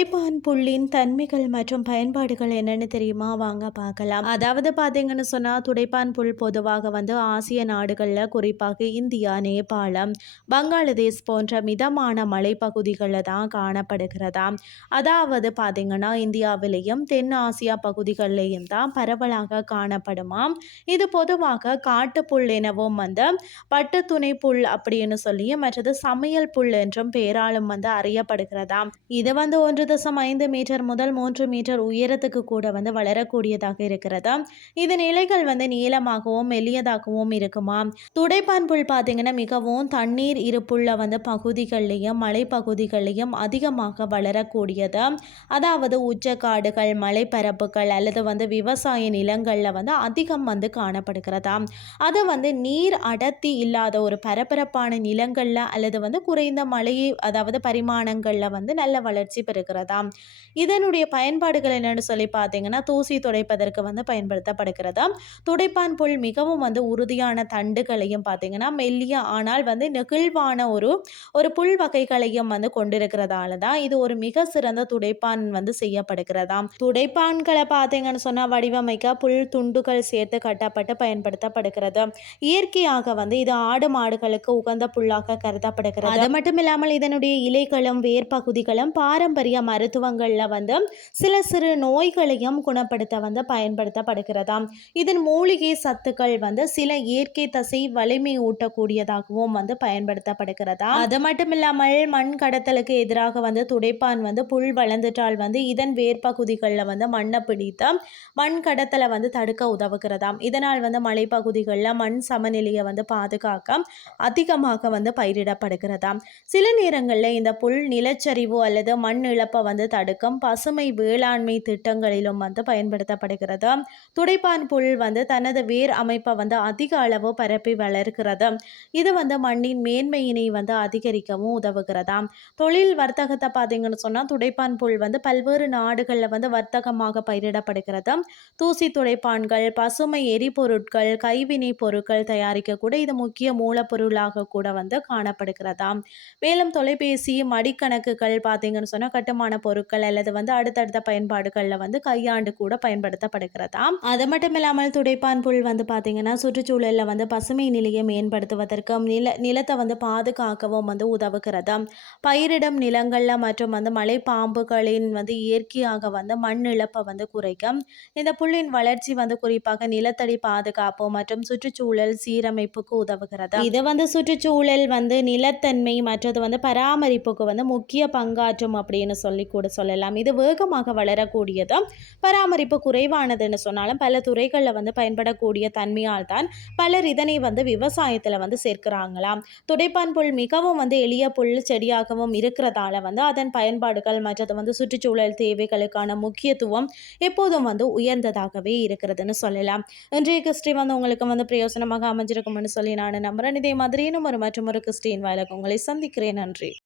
புல்லின் தன்மைகள் மற்றும் பயன்பாடுகள் என்னன்னு தெரியுமா? வாங்க பார்க்கலாம். அதாவது பார்த்தீங்கன்னு சொன்னால் துடைப்பான் புல் பொதுவாக வந்து ஆசிய நாடுகளில் குறிப்பாக இந்தியா நேபாளம் பங்களாதேஷ் போன்ற மிதமான மலைப்பகுதிகளில் தான் காணப்படுகிறதா? அதாவது பார்த்தீங்கன்னா இந்தியாவிலேயும் தென் ஆசியா பகுதிகளிலேயும் தான் பரவலாக காணப்படுமாம் இது பொதுவாக காட்டுப்புல் எனவும் வந்து பட்டுத்துணை புல் அப்படின்னு சொல்லி மற்றது சமையல் புல் என்றும் பேராலும் வந்து அறியப்படுகிறதா? இது வந்து ஒன்று தசம் ஐந்து மீட்டர் முதல் மூன்று மீட்டர் உயரத்துக்கு கூட வந்து வளரக்கூடியதாக இருக்கிறது? இதன் இலைகள் வந்து நீளமாகவும் மெல்லியதாகவும் இருக்குமா? துடைப்பான் புல் பார்த்தீங்கன்னா மிகவும் தண்ணீர் இருப்புள்ள வந்து பகுதிகள்லையும் மலைப்பகுதிகள்லையும் அதிகமாக வளரக்கூடியது? அதாவது உச்சக்காடுகள் மலைப்பரப்புகள் அல்லது வந்து விவசாய நிலங்களில் வந்து அதிகம் வந்து காணப்படுகிறதா? அது வந்து நீர் அடர்த்தி இல்லாத ஒரு பரபரப்பான நிலங்களில் அல்லது வந்து குறைந்த மழையை அதாவது பரிமாணங்களில் வந்து நல்ல வளர்ச்சி பெறுகிறது? இதனுடைய பயன்பாடுகள் என்னென்னு சொல்லி பார்த்தீங்கன்னா தூசி துடைப்பதற்கு வந்து பயன்படுத்தப்படுகிறதா துடைப்பான் புல் மிகவும் வந்து உறுதியான தண்டுகளையும் பார்த்தீங்கன்னா மெல்லிய ஆனால் வந்து நெகிழ்வான ஒரு ஒரு புல் வகைகளையும் வந்து கொண்டிருக்கிறதால தான் இது ஒரு மிக சிறந்த துடைப்பான் வந்து செய்யப்படுகிறதா துடைப்பான்களை பார்த்தீங்கன்னு சொன்னால் வடிவமைக்க புல் துண்டுகள் சேர்த்து கட்டப்பட்டு பயன்படுத்தப்படுகிறது. இயற்கையாக வந்து இது ஆடு மாடுகளுக்கு உகந்த புல்லாக கருதப்படுகிறது. அது மட்டும் இல்லாமல் இதனுடைய இலைகளும் வேர் பகுதிகளும் பாரம்பரிய மருத்துவங்களில் வந்து சில சிறு நோய்களையும் குணப்படுத்த வந்து பயன்படுத்தப்படுகிறதாம். இதன் மூலிகை சத்துக்கள் வந்து சில இயற்கை தசை வலிமை ஊட்டக்கூடியதாகவும் வந்து பயன்படுத்தப்படுகிறதா அது மட்டும் இல்லாமல் மண் கடத்தலுக்கு எதிராக வந்து துடைப்பான் வந்து புல் வளர்ந்துட்டால் வந்து இதன் வேர்பகுதிகளில் வந்து மண்ணை பிடித்து மண் கடத்தலை வந்து தடுக்க உதவுகிறதாம். இதனால் வந்து மலைப்பகுதிகளில் மண் சமநிலையை வந்து பாதுகாக்க அதிகமாக வந்து பயிரிடப்படுகிறதாம். சில நேரங்களில் இந்த புல் நிலச்சரிவு அல்லது மண் இழப்பை வந்து தடுக்கும். பசுமை வேளாண்மை திட்டங்களிலும் வந்து பயன்படுத்தப்படுகிறது. துடைப்பான் புல் வந்து தனது வேர் அமைப்பை வந்து அதிக அளவு பரப்பி வளர்க்கிறது. இது வந்து மண்ணின் மேன்மையினை வந்து அதிகரிக்கவும் உதவுகிறதாம் தொழில் வர்த்தகத்தை பார்த்தீங்கன்னு சொன்னால் துடைப்பான் புல் வந்து பல்வேறு நாடுகளில் வந்து வர்த்தகமாக பயிரிடப்படுகிறது. தூசி துடைப்பான்கள் பசுமை எரிபொருட்கள் கைவினை பொருட்கள் தயாரிக்கக்கூட இது முக்கிய மூலப்பொருளாக கூட வந்து காணப்படுகிறதாம் மேலும் தொலைபேசி மடிக்கணக்குகள் பார்த்தீங்கன்னு சொன்னால் கட்டுமான பொருட்கள் அல்லது வந்து அடுத்தடுத்த பயன்பாடுகளில் வந்து கையாண்டு கூட பயன்படுத்தப்படுகிறதாம். அது மட்டும் இல்லாமல் துடைப்பான் புல் வந்து பார்த்தீங்கன்னா சுற்றுச்சூழலில் வந்து பசுமை நிலையை மேம்படுத்துவதற்கும் நில நிலத்தை வந்து பாதுகாக்கவும் வந்து உதவுகிறது பயிரிடும் நிலங்களில் மற்றும் வந்து மலை பாம்புகளின் வந்து இயற்கையாக வந்து மண் இழப்பை வந்து குறைக்கும். இந்த புல்லின் வளர்ச்சி வந்து குறிப்பாக நிலத்தடி பாதுகாப்பு மற்றும் சுற்றுச்சூழல் சீரமைப்புக்கு உதவுகிறது இது வந்து சுற்றுச்சூழல் வந்து நிலத்தன்மை மற்றது வந்து பராமரிப்புக்கு வந்து முக்கிய பங்காற்றும் அப்படின்னு சொல்லி கூட சொல்லலாம். இது வேகமாக வளரக்கூடியது. பராமரிப்பு குறைவானதுன்னு சொன்னாலும் பல துறைகளில் வந்து பயன்படக்கூடிய தன்மையால் தான் பலர் இதனை வந்து விவசாயத்தில் வந்து சேர்க்கிறாங்களாம். துடைப்பான் புல் மிகவும் வந்து எளிய புல் செடியாகவும் இருக்கிறதால வந்து அதன் பயன்பாடுகள் மற்றது வந்து சுற்றுச்சூழல் தேவைகளுக்கான முக்கியத்துவம் எப்போதும் வந்து உயர்ந்ததாகவே இருக்கிறதுன்னு சொல்லலாம். இன்றைய கிறிஸ்டி வந்து உங்களுக்கு வந்து பிரயோசனமாக அமைஞ்சிருக்கும்னு சொல்லி நான் நம்புறேன். இதே மாதிரி இன்னும் ஒரு மற்றும் ஒரு கிறிஸ்டின் வேலைக்கு உங்களை சந்திக்கிறேன். நன்றி.